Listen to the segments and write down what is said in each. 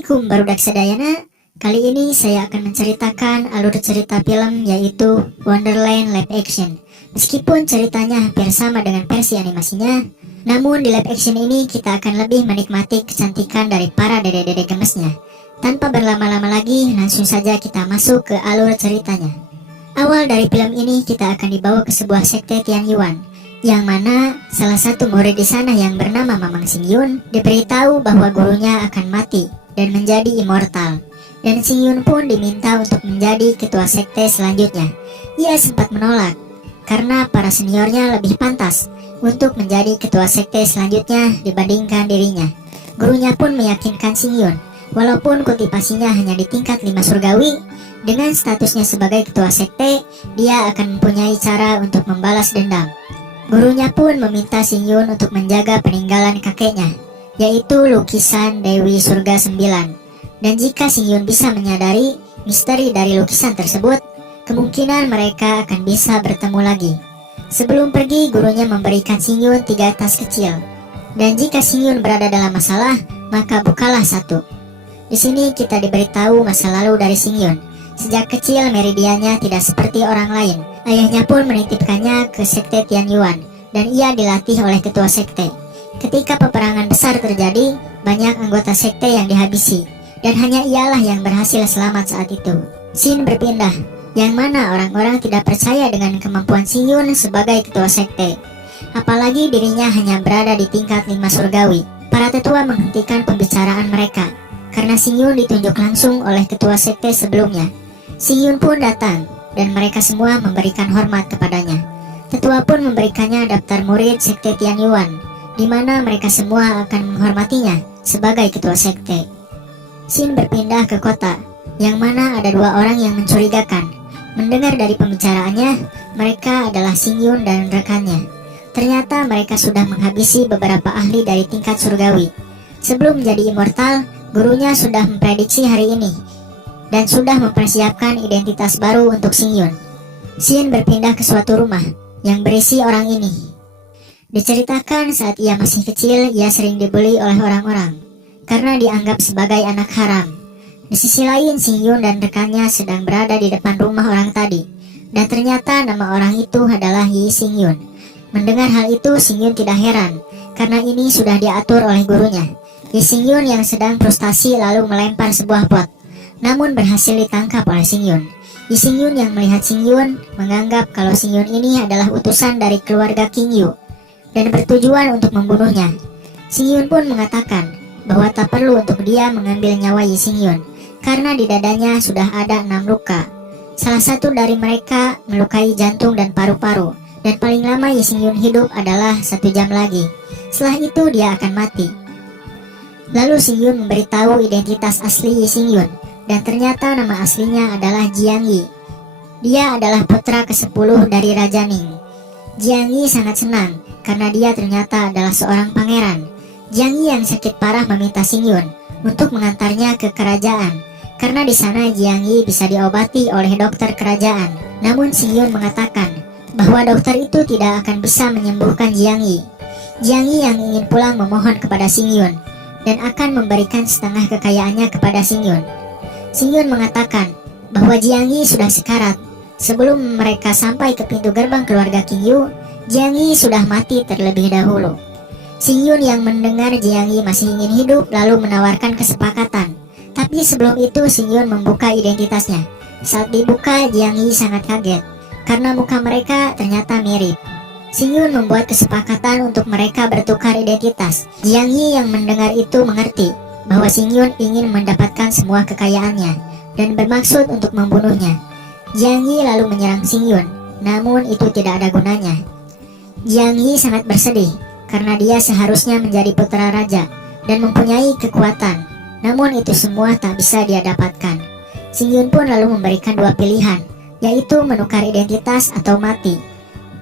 Assalamualaikum barudak sadayana. Kali ini saya akan menceritakan alur cerita film yaitu Wonderland live action. Meskipun ceritanya hampir sama dengan versi animasinya, namun di live action ini kita akan lebih menikmati kecantikan dari para dede-dede gemesnya. Tanpa berlama-lama lagi, langsung saja kita masuk ke alur ceritanya. Awal dari film ini kita akan dibawa ke sebuah sekte Tianyuan, yang mana salah satu murid di sana yang bernama Mamang Xingyun diberitahu bahwa gurunya akan mati dan menjadi immortal. Dan Xingyun pun diminta untuk menjadi ketua sekte selanjutnya. Ia sempat menolak karena para seniornya lebih pantas untuk menjadi ketua sekte selanjutnya dibandingkan dirinya. Gurunya pun meyakinkan Xingyun, walaupun kultivasinya hanya di tingkat 5 surgawi, dengan statusnya sebagai ketua sekte, dia akan mempunyai cara untuk membalas dendam. Gurunya pun meminta Xingyun untuk menjaga peninggalan kakeknya, yaitu lukisan Dewi Surga 9. Dan jika Xingyun bisa menyadari misteri dari lukisan tersebut, kemungkinan mereka akan bisa bertemu lagi. Sebelum pergi, gurunya memberikan Xingyun 3 tas kecil. Dan jika Xingyun berada dalam masalah, maka bukalah satu. Di sini kita diberitahu masa lalu dari Xingyun. Sejak kecil meridiannya tidak seperti orang lain. Ayahnya pun menitipkannya ke sekte Tianyuan, dan ia dilatih oleh ketua sekte. Ketika peperangan besar terjadi, banyak anggota sekte yang dihabisi, dan hanya ialah yang berhasil selamat saat itu. Scene berpindah, yang mana orang-orang tidak percaya dengan kemampuan Xingyun sebagai ketua sekte. Apalagi dirinya hanya berada di tingkat 5 surgawi. Para tetua menghentikan pembicaraan mereka, karena Xingyun ditunjuk langsung oleh ketua sekte sebelumnya. Xingyun pun datang, dan mereka semua memberikan hormat kepadanya. Tetua pun memberikannya daftar murid sekte Tianyuan, di mana mereka semua akan menghormatinya sebagai ketua sekte. Scene berpindah ke kota, yang mana ada 2 orang yang mencurigakan. Mendengar dari pembicaraannya, mereka adalah Xingyun dan rekannya. Ternyata mereka sudah menghabisi beberapa ahli dari tingkat surgawi. Sebelum menjadi immortal, gurunya sudah memprediksi hari ini, dan sudah mempersiapkan identitas baru untuk Xingyun. Scene berpindah ke suatu rumah yang berisi orang ini. Diceritakan saat ia masih kecil, ia sering dibully oleh orang-orang karena dianggap sebagai anak haram. Di sisi lain, Xingyun dan rekannya sedang berada di depan rumah orang tadi, dan ternyata nama orang itu adalah Yi Xingyun. Mendengar hal itu, Xingyun tidak heran, karena ini sudah diatur oleh gurunya. Yi Xingyun yang sedang frustasi lalu melempar sebuah pot, namun berhasil ditangkap oleh Xingyun. Yi Xingyun yang melihat Xingyun menganggap kalau Xingyun ini adalah utusan dari keluarga King Yu dan bertujuan untuk membunuhnya. Xingyun pun mengatakan bahwa tak perlu untuk dia mengambil nyawa Yi Xingyun, karena di dadanya sudah ada 6 luka. Salah satu dari mereka melukai jantung dan paru-paru, dan paling lama Yi Xingyun hidup adalah 1 jam lagi. Setelah itu dia akan mati. Lalu Xingyun memberitahu identitas asli Yi Xingyun, dan ternyata nama aslinya adalah Jiang Yi. Dia adalah putra ke-10 dari Raja Ning. Jiang Yi sangat senang karena dia ternyata adalah seorang pangeran. Jiang Yi yang sakit parah meminta Xingyun untuk mengantarnya ke kerajaan, karena di sana Jiang Yi bisa diobati oleh dokter kerajaan. Namun Xingyun mengatakan bahwa dokter itu tidak akan bisa menyembuhkan Jiang Yi. Jiang Yi yang ingin pulang memohon kepada Xingyun dan akan memberikan setengah kekayaannya kepada Xingyun. Xingyun mengatakan bahwa Jiang Yi sudah sekarat. Sebelum mereka sampai ke pintu gerbang keluarga King Yu, Jiang Yi sudah mati terlebih dahulu. Xingyun yang mendengar Jiang Yi masih ingin hidup lalu menawarkan kesepakatan. Tapi sebelum itu Xingyun membuka identitasnya. Saat dibuka, Jiang Yi sangat kaget karena muka mereka ternyata mirip. Xingyun membuat kesepakatan untuk mereka bertukar identitas. Jiang Yi yang mendengar itu mengerti bahwa Xingyun ingin mendapatkan semua kekayaannya dan bermaksud untuk membunuhnya. Jiang Yi lalu menyerang Xingyun, namun itu tidak ada gunanya. Jiang Yi sangat bersedih karena dia seharusnya menjadi putra raja dan mempunyai kekuatan, namun itu semua tak bisa dia dapatkan. Xingyun pun lalu memberikan 2 pilihan, yaitu menukar identitas atau mati.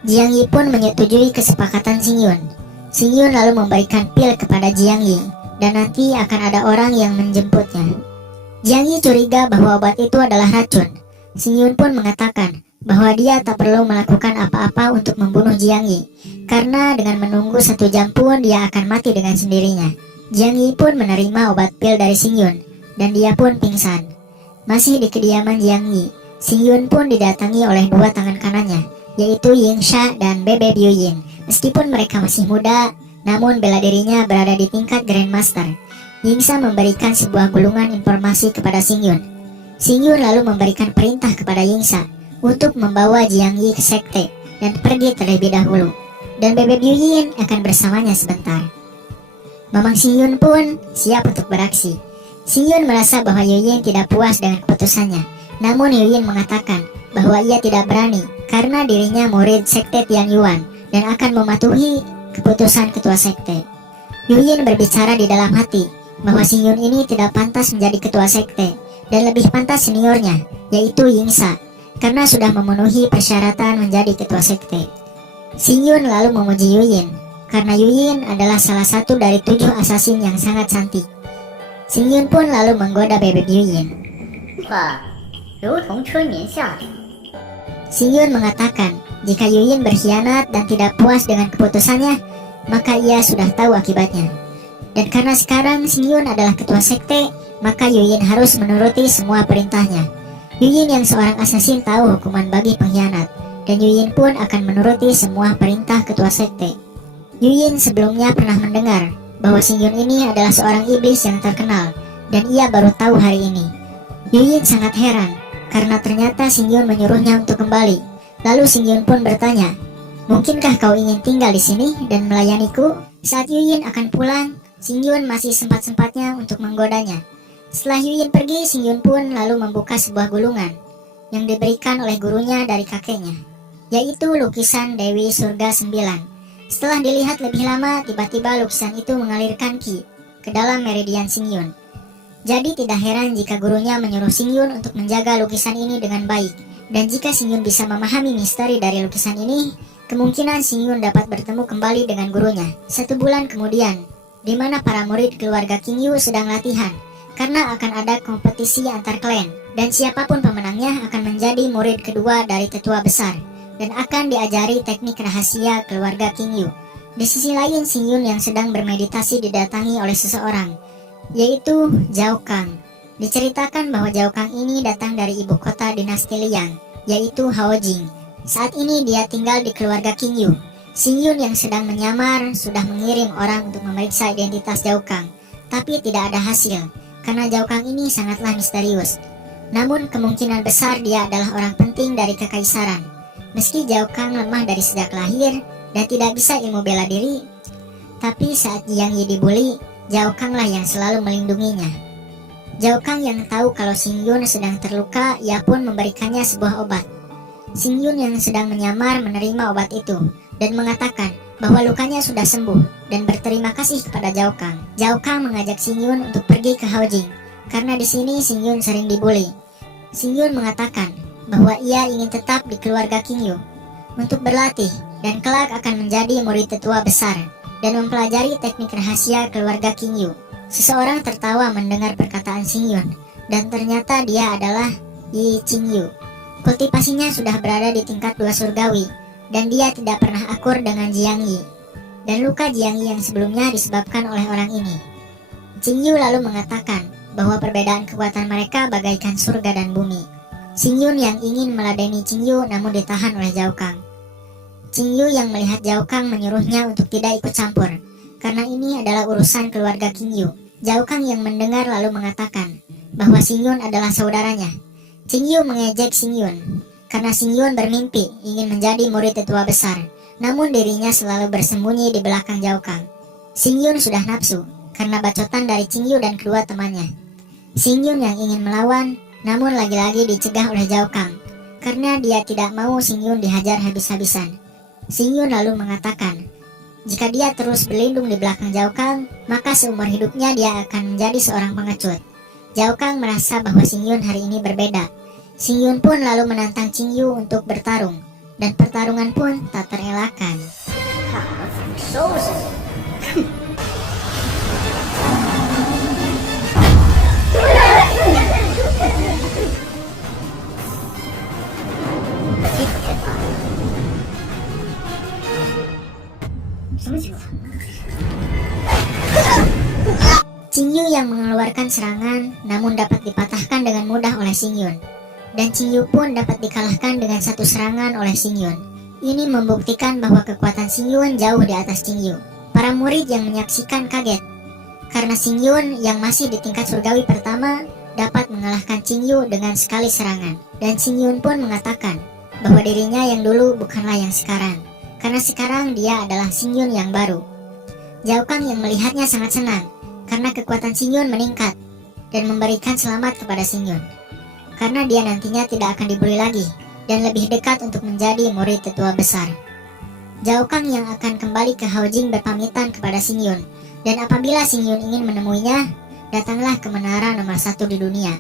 Jiang Yi pun menyetujui kesepakatan Xingyun. Xingyun lalu memberikan pil kepada Jiang Yi, dan nanti akan ada orang yang menjemputnya. Jiang Yi curiga bahwa obat itu adalah racun. Xingyun pun mengatakan bahwa dia tak perlu melakukan apa-apa untuk membunuh Jiang Yi, karena dengan menunggu 1 jam pun dia akan mati dengan sendirinya. Jiang Yi pun menerima obat pil dari Xingyun, dan dia pun pingsan. Masih di kediaman Jiang Yi, Xingyun pun didatangi oleh dua tangan kanannya, yaitu Yingsha dan Bebe Byuyin. Meskipun mereka masih muda, namun bela dirinya berada di tingkat Grandmaster. Yingsha memberikan sebuah gulungan informasi kepada Xingyun. Xingyun lalu memberikan perintah kepada Yingsha untuk membawa Jiang Yi ke sekte dan pergi terlebih dahulu, dan Bebe Byuyin akan bersamanya sebentar. Mamang Xingyun pun siap untuk beraksi. Xingyun merasa bahwa Yuyin tidak puas dengan keputusannya, namun Yuyin mengatakan bahwa ia tidak berani karena dirinya murid sekte Tian Yuan dan akan mematuhi keputusan ketua sekte. Yuyin berbicara di dalam hati bahwa Xingyun ini tidak pantas menjadi ketua sekte dan lebih pantas seniornya, yaitu Yingsha, karena sudah memenuhi persyaratan menjadi ketua sekte. Xingyun lalu memuji Yuyin karena Yuyin adalah salah satu dari 7 asasin yang sangat cantik. Xingyun pun lalu menggoda Bebe Byuyin. Xingyun mengatakan jika Yuyin berkhianat dan tidak puas dengan keputusannya, maka ia sudah tahu akibatnya. Dan karena sekarang Xingyun adalah ketua sekte, maka Yuyin harus menuruti semua perintahnya. Yuyin yang seorang asasin tahu hukuman bagi pengkhianat, dan Yuyin pun akan menuruti semua perintah ketua sekte. Yuyin sebelumnya pernah mendengar bahwa Xingyun ini adalah seorang iblis yang terkenal, dan ia baru tahu hari ini. Yuyin sangat heran karena ternyata Xingyun menyuruhnya untuk kembali. Lalu Xingyun pun bertanya, "Mungkinkah kau ingin tinggal di sini dan melayaniku?" Saat Yuyin akan pulang, Xingyun masih sempat-sempatnya untuk menggodanya. Setelah Yuyin pergi, Xingyun pun lalu membuka sebuah gulungan yang diberikan oleh gurunya dari kakeknya, yaitu lukisan Dewi Surga 9. Setelah dilihat lebih lama, tiba-tiba lukisan itu mengalirkan ki ke dalam meridian Xingyun. Jadi tidak heran jika gurunya menyuruh Xingyun untuk menjaga lukisan ini dengan baik. Dan jika Xingyun bisa memahami misteri dari lukisan ini, kemungkinan Xingyun dapat bertemu kembali dengan gurunya 1 bulan kemudian, di mana para murid keluarga Qingyu sedang latihan, karena akan ada kompetisi antar klan, dan siapapun pemenangnya akan menjadi murid kedua dari tetua besar, dan akan diajari teknik rahasia keluarga Qingyu. Di sisi lain, Xingyun yang sedang bermeditasi didatangi oleh seseorang, yaitu Zhao Kang. Diceritakan bahwa Zhao Kang ini datang dari ibu kota dinasti Liang, yaitu Haojing. Saat ini dia tinggal di keluarga Qingyu. Xingyun yang sedang menyamar sudah mengirim orang untuk memeriksa identitas Zhao Kang, tapi tidak ada hasil, karena Zhao Kang ini sangatlah misterius. Namun kemungkinan besar dia adalah orang penting dari kekaisaran. Meski Zhao Kang lemah dari sejak lahir dan tidak bisa ilmu bela diri, tapi saat Jiang Yi dibully, Zhao Kang lah yang selalu melindunginya. Zhao Kang yang tahu kalau Xingyun sedang terluka, ia pun memberikannya sebuah obat. Xingyun yang sedang menyamar menerima obat itu dan mengatakan bahwa lukanya sudah sembuh dan berterima kasih kepada Zhao Kang. Zhao Kang mengajak Xingyun untuk pergi ke Haojing karena di sini Xingyun sering dibully. Xingyun mengatakan bahwa ia ingin tetap di keluarga Qingyu untuk berlatih dan kelak akan menjadi murid tetua besar dan mempelajari teknik rahasia keluarga Qingyu. Seseorang tertawa mendengar perkataan Xingyun, dan ternyata dia adalah Yi Qingyu. Kultivasinya sudah berada di tingkat 2 surgawi, dan dia tidak pernah akur dengan Jiang Yi. Dan luka Jiang Yi yang sebelumnya disebabkan oleh orang ini. Qingyu lalu mengatakan bahwa perbedaan kekuatan mereka bagaikan surga dan bumi. Xingyun yang ingin meladeni Qingyu namun ditahan oleh Zhao Kang. Qingyu yang melihat Zhao Kang menyuruhnya untuk tidak ikut campur, karena ini adalah urusan keluarga Qingyu. Zhao Kang yang mendengar lalu mengatakan bahwa Xingyun adalah saudaranya. Qingyu mengejek Xingyun, karena Xingyun bermimpi ingin menjadi murid tetua besar, namun dirinya selalu bersembunyi di belakang Zhao Kang. Xingyun sudah nafsu, karena bacotan dari Qingyu dan kedua temannya. Xingyun yang ingin melawan, namun lagi-lagi dicegah oleh Zhao Kang, karena dia tidak mau Xingyun dihajar habis-habisan. Xingyun lalu mengatakan, jika dia terus berlindung di belakang Zhao Kang, maka seumur hidupnya dia akan menjadi seorang pengecut. Zhao Kang merasa bahwa Xingyun hari ini berbeda. Xingyun pun lalu menantang Qingyu untuk bertarung, dan pertarungan pun tak terelakkan. Qingyu yang mengeluarkan serangan namun dapat dipatahkan dengan mudah oleh Xingyun. Dan Qingyu pun dapat dikalahkan dengan satu serangan oleh Xingyun. Ini membuktikan bahwa kekuatan Xingyun jauh di atas Qingyu. Para murid yang menyaksikan kaget, karena Xingyun yang masih di tingkat surgawi pertama dapat mengalahkan Qingyu dengan sekali serangan. Dan Xingyun pun mengatakan bahwa dirinya yang dulu bukanlah yang sekarang, karena sekarang dia adalah Xingyun yang baru. Zhao Kang yang melihatnya sangat senang, karena kekuatan Xingyun meningkat dan memberikan selamat kepada Xingyun, karena dia nantinya tidak akan dibully lagi dan lebih dekat untuk menjadi murid tetua besar. Zhao Kang yang akan kembali ke Haojing berpamitan kepada Xingyun, dan apabila Xingyun ingin menemuinya, datanglah ke menara nomor 1 di dunia.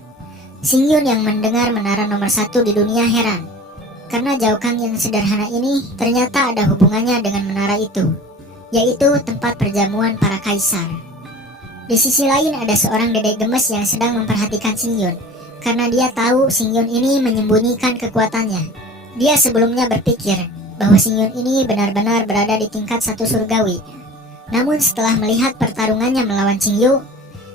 Xingyun yang mendengar menara nomor 1 di dunia heran, karena Zhao Kang yang sederhana ini ternyata ada hubungannya dengan menara itu, yaitu tempat perjamuan para kaisar. Di sisi lain ada seorang dedek gemes yang sedang memperhatikan Xingyun, karena dia tahu Xingyun ini menyembunyikan kekuatannya. Dia sebelumnya berpikir bahwa Xingyun ini benar-benar berada di tingkat 1 surgawi. Namun setelah melihat pertarungannya melawan Qingyu,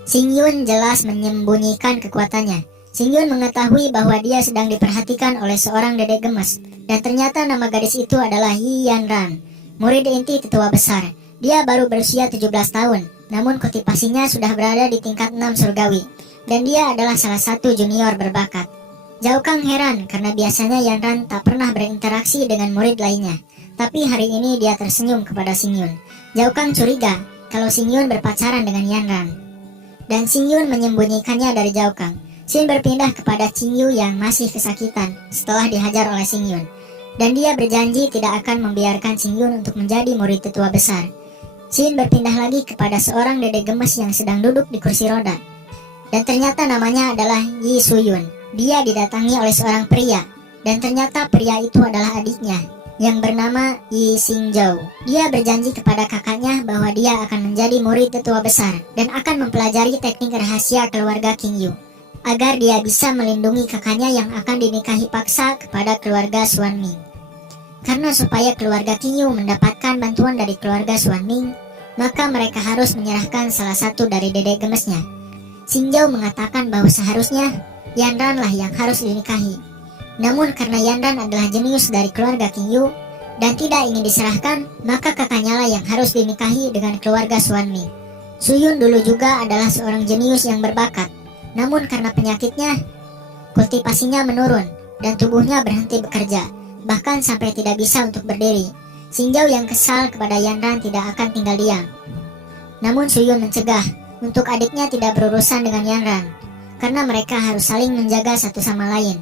Xingyun jelas menyembunyikan kekuatannya. Xingyun mengetahui bahwa dia sedang diperhatikan oleh seorang dedek gemes, dan ternyata nama gadis itu adalah Yi Yanran, murid inti tetua besar. Dia baru berusia 17 tahun, namun kultivasinya sudah berada di tingkat 6 surgawi, dan dia adalah salah satu junior berbakat. Zhao Kang heran karena biasanya Yanran tak pernah berinteraksi dengan murid lainnya, tapi hari ini dia tersenyum kepada Xingyun. Zhao Kang curiga kalau Xingyun berpacaran dengan Yanran, dan Xingyun menyembunyikannya dari Zhao Kang. Xin berpindah kepada Qingyu yang masih kesakitan setelah dihajar oleh Xingyun, dan dia berjanji tidak akan membiarkan Xingyun untuk menjadi murid tetua besar. Xin berpindah lagi kepada seorang dedek gemes yang sedang duduk di kursi roda, dan ternyata namanya adalah Yi Suyun. Dia didatangi oleh seorang pria, dan ternyata pria itu adalah adiknya yang bernama Yi Xingzhou. Dia berjanji kepada kakaknya bahwa dia akan menjadi murid tetua besar dan akan mempelajari teknik rahasia keluarga Qingyu, agar dia bisa melindungi kakaknya yang akan dinikahi paksa kepada keluarga Xuanming. Karena supaya keluarga Qingyu mendapatkan bantuan dari keluarga Xuanming, maka mereka harus menyerahkan salah satu dari dedek gemesnya. Xingzhou mengatakan bahwa seharusnya Yanran lah yang harus dinikahi. Namun karena Yanran adalah jenius dari keluarga Qingyu dan tidak ingin diserahkan, maka kakaknya lah yang harus dinikahi dengan keluarga Xuanming. Suyun dulu juga adalah seorang jenius yang berbakat, namun karena penyakitnya, kultivasinya menurun dan tubuhnya berhenti bekerja, bahkan sampai tidak bisa untuk berdiri. Xingzhou yang kesal kepada Yanran tidak akan tinggal diam. Namun Suyun mencegah untuk adiknya tidak berurusan dengan Yanran, karena mereka harus saling menjaga satu sama lain,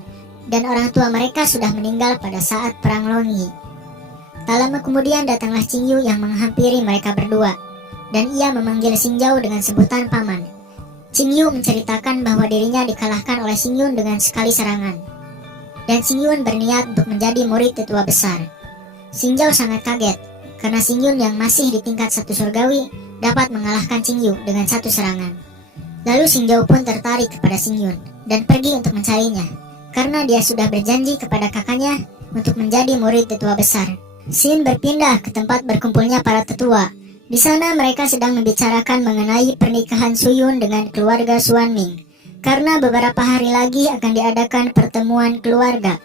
dan orang tua mereka sudah meninggal pada saat perang Longyi. Tak lama kemudian datanglah Qingyu yang menghampiri mereka berdua, dan ia memanggil Xingzhou dengan sebutan paman. Qingyu menceritakan bahwa dirinya dikalahkan oleh Xingyun dengan sekali serangan, dan Xingyun berniat untuk menjadi murid tetua besar. Xingzhou sangat kaget karena Xingyun yang masih di tingkat 1 surgawi dapat mengalahkan Qingyu dengan satu serangan. Lalu Xingzhou pun tertarik kepada Xingyun dan pergi untuk mencarinya, karena dia sudah berjanji kepada kakaknya untuk menjadi murid tetua besar. Xin berpindah ke tempat berkumpulnya para tetua. Di sana mereka sedang membicarakan mengenai pernikahan Suyun dengan keluarga Xuanming, karena beberapa hari lagi akan diadakan pertemuan keluarga.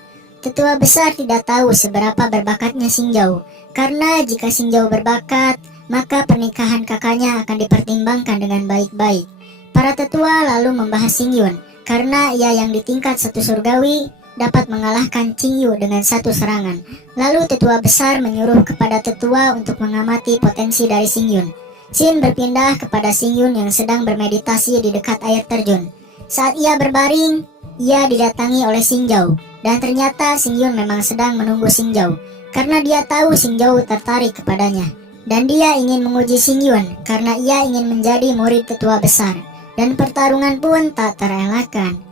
Tetua besar tidak tahu seberapa berbakatnya Xingzhou, karena jika Xingzhou berbakat, maka pernikahan kakaknya akan dipertimbangkan dengan baik-baik. Para tetua lalu membahas Xingyun, karena ia yang di tingkat 1 surgawi dapat mengalahkan Qingyu dengan satu serangan. Lalu tetua besar menyuruh kepada tetua untuk mengamati potensi dari Xingyun. Xin berpindah kepada Xingyun yang sedang bermeditasi di dekat air terjun. Saat ia berbaring, ia didatangi oleh Xingzhou, dan ternyata Xingyun memang sedang menunggu Xingzhou, karena dia tahu Xingzhou tertarik kepadanya, dan dia ingin menguji Xingyun karena ia ingin menjadi murid tetua besar, dan pertarungan pun tak terelakkan.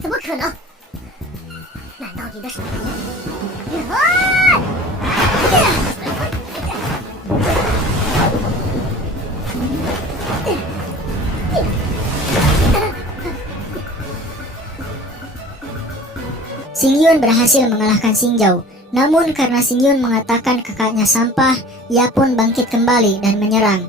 怎么可能？难道你的手？Xingyun berhasil mengalahkan Xingzhou, Namun karena Singyun mengatakan kakaknya sampah, ia pun bangkit kembali dan menyerang.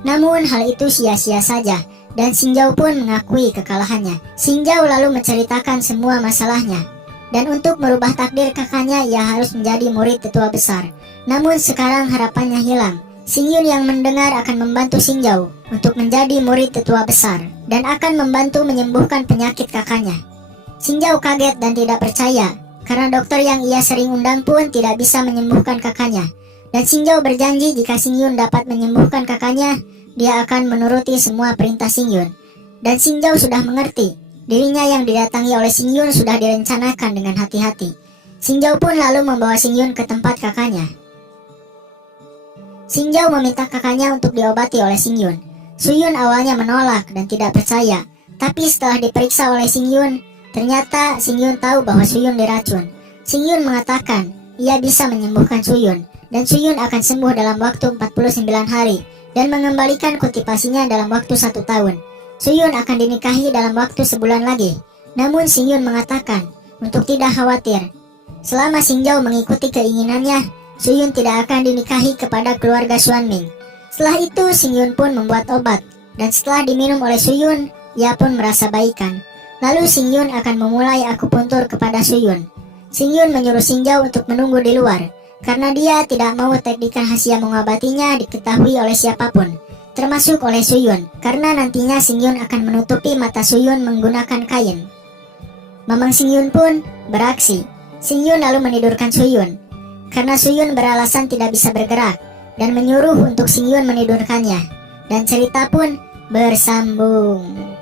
Namun hal itu sia-sia saja, dan Xingjao pun mengakui kekalahannya. Xingjao lalu menceritakan semua masalahnya, dan untuk merubah takdir kakaknya ia harus menjadi murid tetua besar. Namun sekarang harapannya hilang. Xingyun yang mendengar akan membantu Xingjao untuk menjadi murid tetua besar, dan akan membantu menyembuhkan penyakit kakaknya. Xingjao kaget dan tidak percaya, karena dokter yang ia sering undang pun tidak bisa menyembuhkan kakaknya. Dan Xingjao berjanji jika Xingyun dapat menyembuhkan kakaknya, dia akan menuruti semua perintah Xingyun. Dan Xingjao sudah mengerti, dirinya yang didatangi oleh Xingyun sudah direncanakan dengan hati-hati. Xingjao pun lalu membawa Xingyun ke tempat kakaknya. Xingjao meminta kakaknya untuk diobati oleh Xingyun. Suyun awalnya menolak dan tidak percaya, tapi setelah diperiksa oleh Xingyun, ternyata Xingyun tahu bahwa Suyun diracun. Xingyun mengatakan ia bisa menyembuhkan Suyun, dan Suyun akan sembuh dalam waktu 49 hari dan mengembalikan kultivasinya dalam waktu 1 tahun. Suyun akan dinikahi dalam waktu sebulan lagi. Namun Xingyun mengatakan untuk tidak khawatir. Selama Xingjao mengikuti keinginannya, Suyun tidak akan dinikahi kepada keluarga Xuanming. Setelah itu Xingyun pun membuat obat, dan setelah diminum oleh Suyun, ia pun merasa baikan. Lalu Xingyun akan memulai akupuntur kepada Suyun. Xingyun menyuruh Xingjao untuk menunggu di luar, karena dia tidak mau teknik rahasia mengobatinya diketahui oleh siapapun, termasuk oleh Suyun, karena nantinya Xingyun akan menutupi mata Suyun menggunakan kain. Mamang Xingyun pun beraksi. Xingyun lalu menidurkan Suyun, karena Suyun beralasan tidak bisa bergerak, dan menyuruh untuk Xingyun menidurkannya, dan cerita pun bersambung.